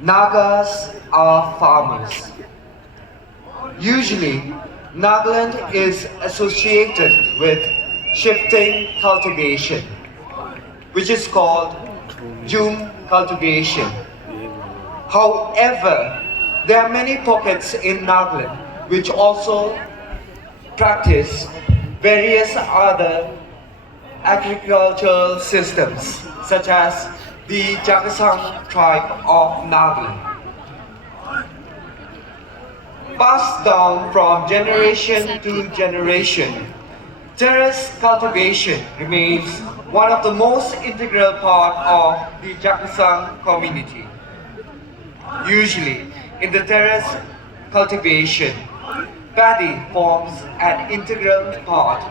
Nagas are farmers. Usually, Nagaland is associated with shifting cultivation, which is called Jum cultivation. However, there are many pockets in Nagaland which also practice various other agricultural systems, such as the Jagasang tribe of Nagaland. Passed down from generation to generation, terrace cultivation remains one of the most integral part of the Jagasang community. Usually, in the terrace cultivation, paddy forms an integral part.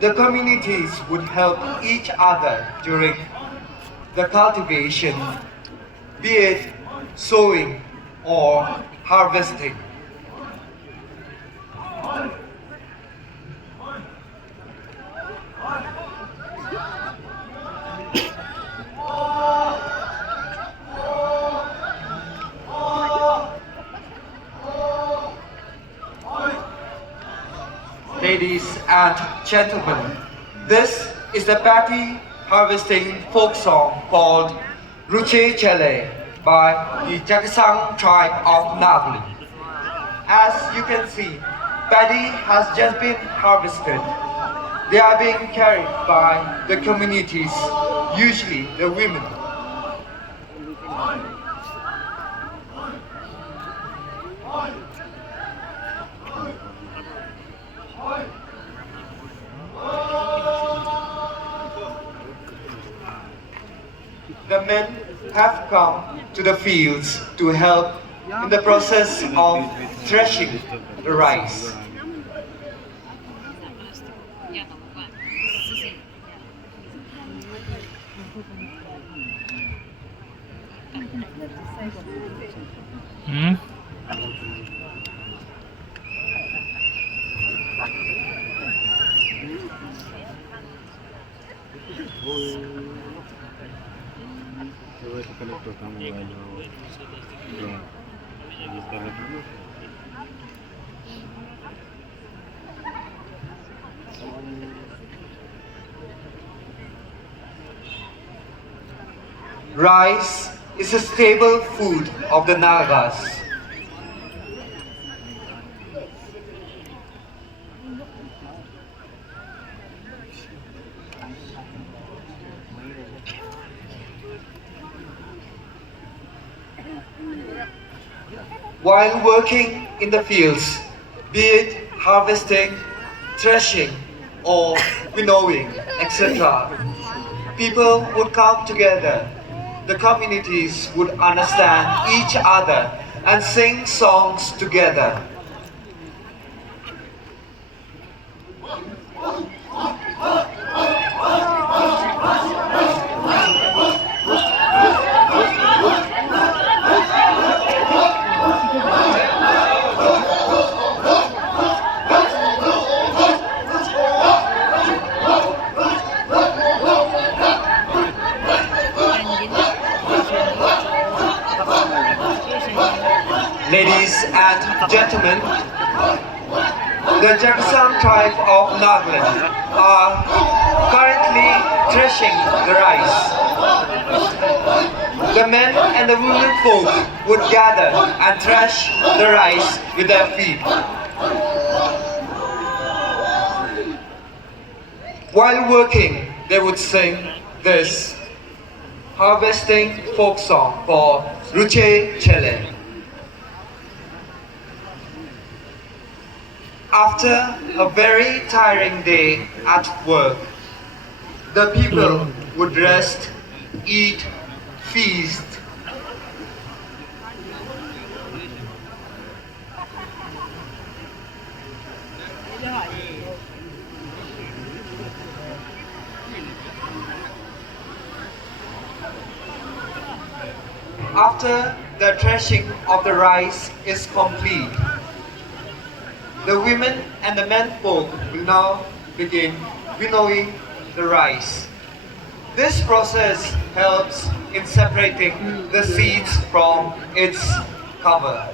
The communities would help each other during the cultivation, be it sowing or harvesting. Ladies and gentlemen, this is the paddy harvesting folk song called Ruche Chele by the Jagasang tribe of Nagaland. As you can see, paddy has just been harvested. They are being carried by the communities, usually the women. The men have come to the fields to help in the process of threshing the rice. Hmm? Coba kita lihat kamu kita lihat dulu. Rice is a staple food of the Nagas. While working in the fields, be it harvesting, threshing, or winnowing, etc., people would come together. The communities would understand each other and sing songs together. Ladies and gentlemen, the Jagasang tribe of Nagaland are currently threshing the rice. The men and the women folk would gather and thresh the rice with their feet. While working, they would sing this harvesting folk song called Ruche Chele. After a very tiring day at work, the people would rest, eat, feast. After the threshing of the rice is complete, the women and the men folk will now begin winnowing the rice. This process helps in separating the seeds from its cover.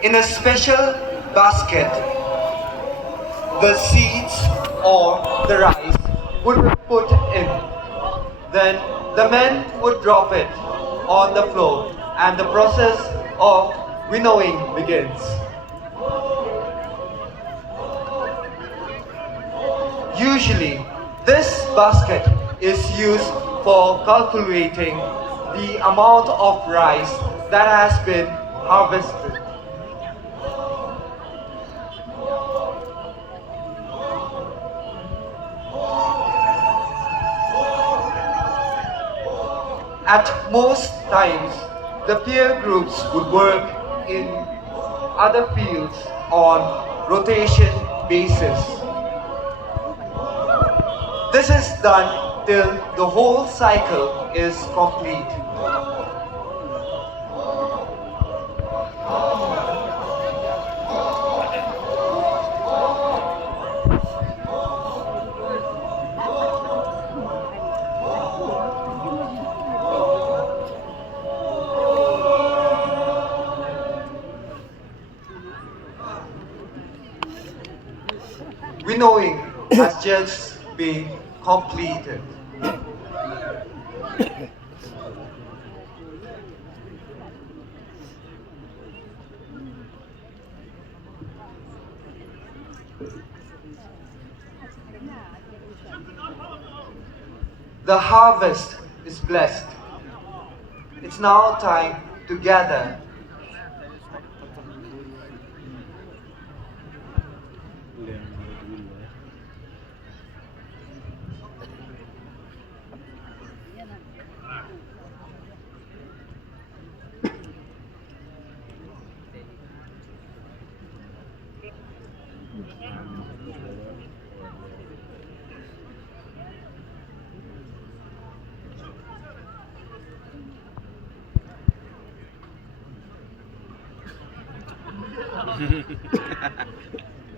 In a special basket, the seeds or the rice would be put in. Then the men would drop it on the floor and the process of winnowing begins. Usually, this basket is used for calculating the amount of rice that has been harvested. At most times, the peer groups would work in other fields on rotation basis. This is done till the whole cycle is complete. Winnowing has just been completed. The harvest is blessed. It's now time to gather.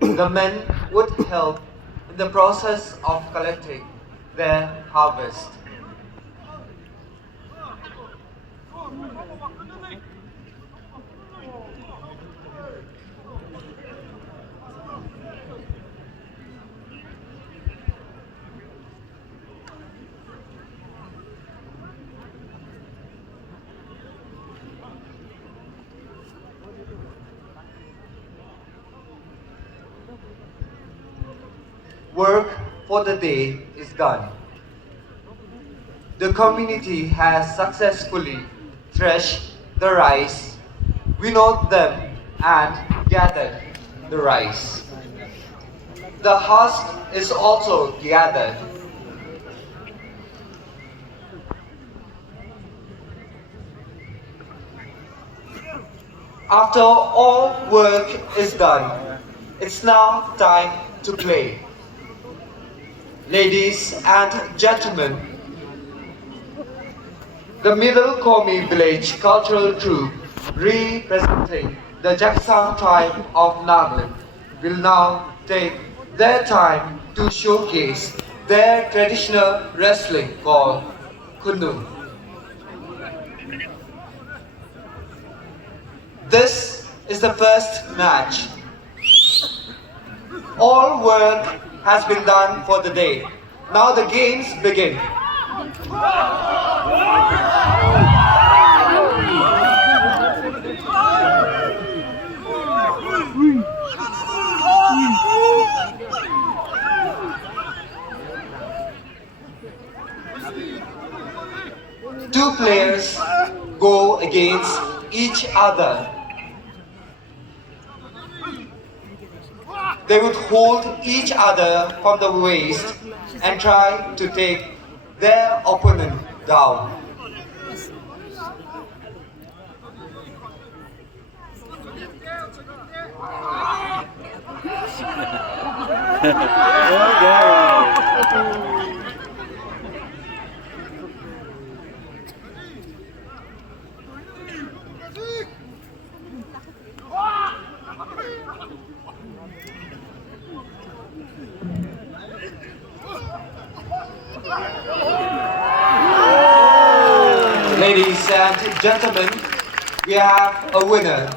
The men would help in the process of collecting their harvest. Work for the day is done. The community has successfully threshed the rice, winnowed them, and gathered the rice. The husk is also gathered. After all work is done, it's now time to play. Ladies and gentlemen, the Middle Komi Village Cultural Troupe representing the Jaksang tribe of Nagaland will now take their time to showcase their traditional wrestling called Kundum. This is the first match. All work has been done for the day. Now the games begin. Two players go against each other. They would hold each other from the waist and try to take their opponent down. Ladies and gentlemen, we have a winner.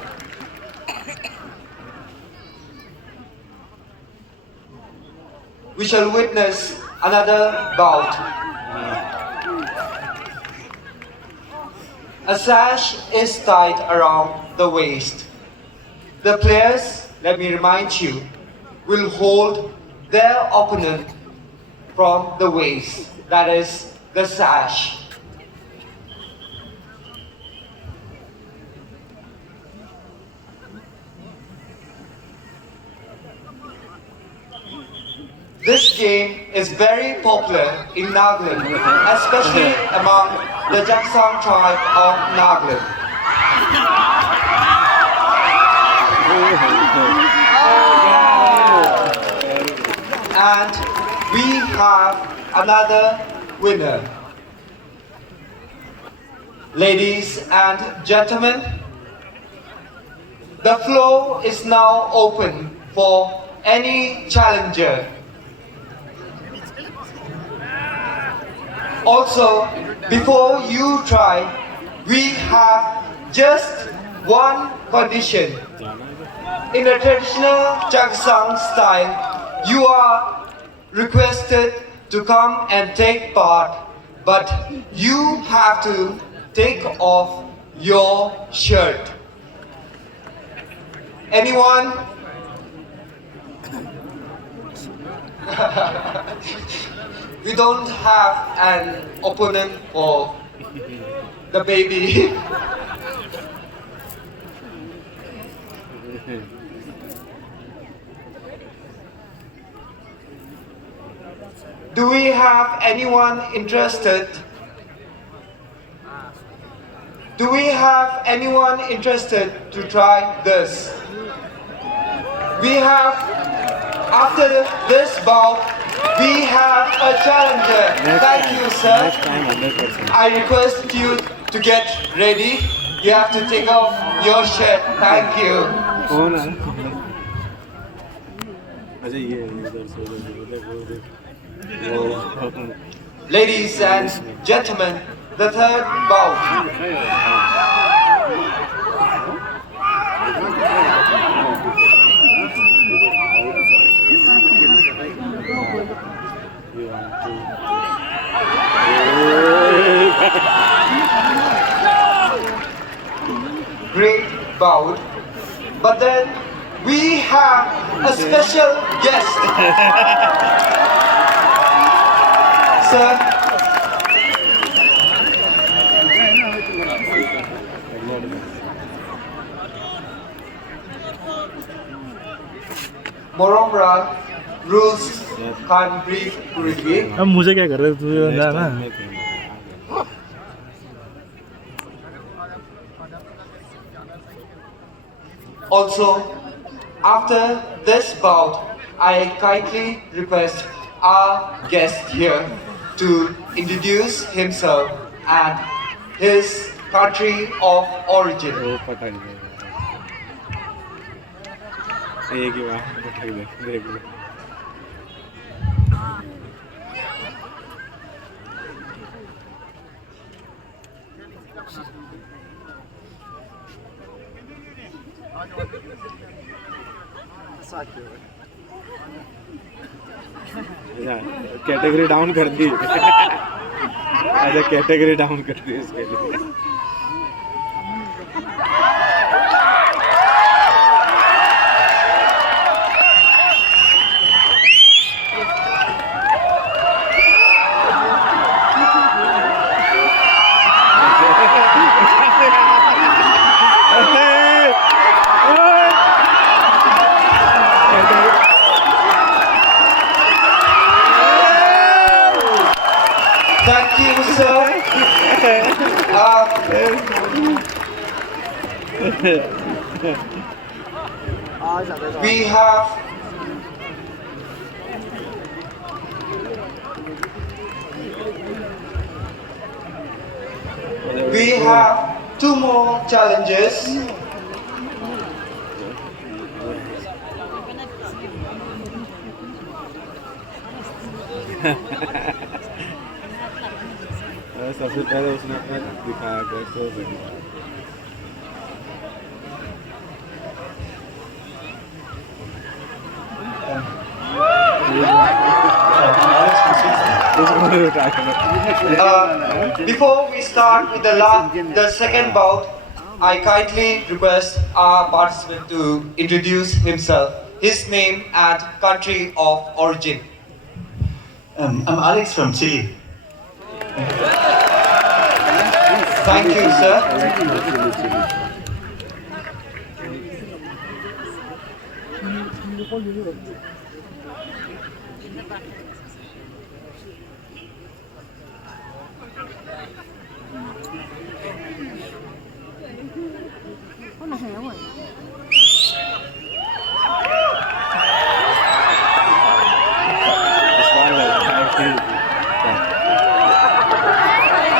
We shall witness another bout. A sash is tied around the waist. The players, let me remind you, will hold their opponent from the waist, that is, the sash. This game is very popular in Nagaland, especially among the Jaksang tribe of Nagaland. And we have another winner. Ladies and gentlemen, the floor is now open for any challenger. Also, before you try, we have just one condition. In a traditional Jagsang style, you are requested to come and take part, but you have to take off your shirt. Anyone? We don't have an opponent for the baby. Do we have anyone interested? Do we have anyone interested to try this? We have, after this bout, we have a challenger. Thank you, sir. Next time, 100%. I request you to get ready. You have to take off your shirt. Thank you. हो ना अच्छा ये इधर से उधर वो Ladies and gentlemen, the third bout. ये Great bout. But then we have a special guest. Sir, Moromra rules can't brief briefly. अब मुझे क्या कर रहे हो तुझे जाना Also, after this bout, I kindly request our guest here to introduce himself and his country of origin. वो पता नहीं एक ही बार पता ही देख लो कैटेगरी डाउन कर दी अच्छा कैटेगरी डाउन कर दी इसके लिए Thank you, sir. We have we have two more challenges. सबसे पहले उसने अपना दिखाया कैसे Before we start with the second bout, I kindly request our participant to introduce himself, his name and country of origin. I'm Alex from Chile. Thank you, sir.